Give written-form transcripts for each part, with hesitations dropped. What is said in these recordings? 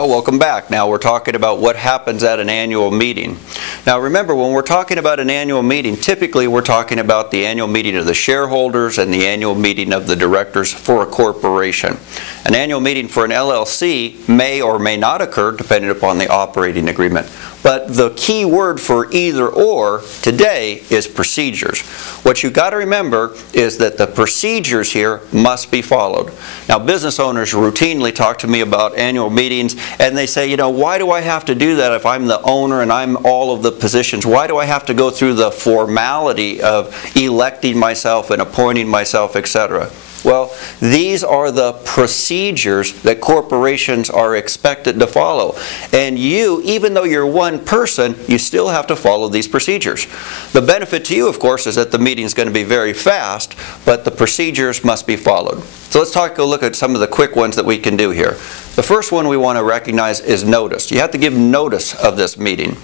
Well, welcome back. Now we're talking about what happens at an annual meeting. Now remember, when we're talking about an annual meeting, typically we're talking about the annual meeting of the shareholders and the annual meeting of the directors for a corporation. An annual meeting for an LLC may or may not occur depending upon the operating agreement. But the key word for either or today is procedures. What you've got to remember is that the procedures here must be followed. Now, business owners routinely talk to me about annual meetings and they say, you know, why do I have to do that if I'm the owner and I'm all of the positions? Why do I have to go through the formality of electing myself and appointing myself, etc.? Well, these are the procedures that corporations are expected to follow. And you, even though you're one person, you still have to follow these procedures. The benefit to you, of course, is that the meeting is going to be very fast, but the procedures must be followed. So let's take a look at some of the quick ones that we can do here. The first one we want to recognize is notice. You have to give notice of this meeting.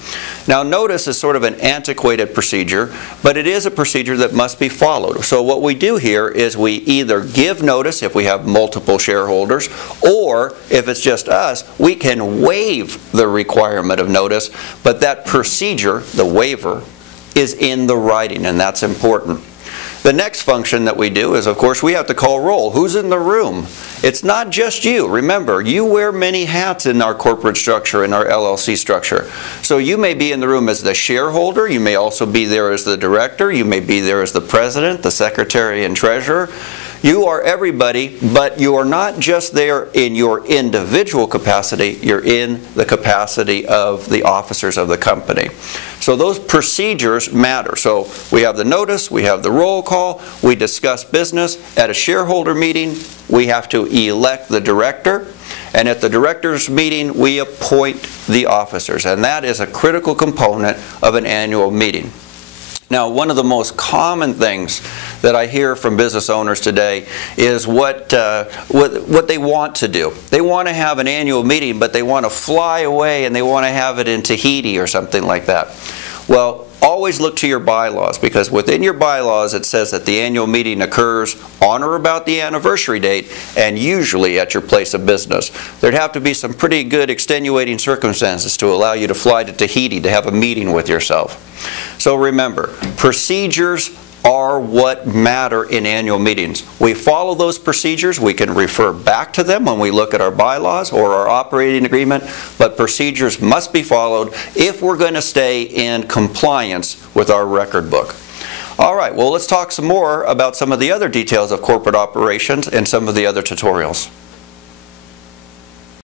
Now, notice is sort of an antiquated procedure, but it is a procedure that must be followed. So what we do here is we either give notice if we have multiple shareholders, or if it's just us, we can waive the requirement of notice, but that procedure, the waiver, is in the writing, and that's important. The next function that we do is, of course, we have to call roll. Who's in the room? It's not just you. Remember, you wear many hats in our corporate structure, in our LLC structure. So you may be in the room as the shareholder. You may also be there as the director. You may be there as the president, the secretary, and treasurer. You are everybody, but you are not just there in your individual capacity. You're in the capacity of the officers of the company. So those procedures matter. So we have the notice, we have the roll call, we discuss business. At a shareholder meeting, we have to elect the director. And at the directors meeting, we appoint the officers. And that is a critical component of an annual meeting. Now, one of the most common things that I hear from business owners today is what they want to do. They want to have an annual meeting, but they want to fly away and they want to have it in Tahiti or something like that. Well, always look to your bylaws, because within your bylaws it says that the annual meeting occurs on or about the anniversary date and usually at your place of business. There'd have to be some pretty good extenuating circumstances to allow you to fly to Tahiti to have a meeting with yourself. So remember, procedures are what matter in annual meetings. We follow those procedures. We can refer back to them when we look at our bylaws or our operating agreement, but procedures must be followed if we're going to stay in compliance with our record book. All right, well, let's talk some more about some of the other details of corporate operations and some of the other tutorials.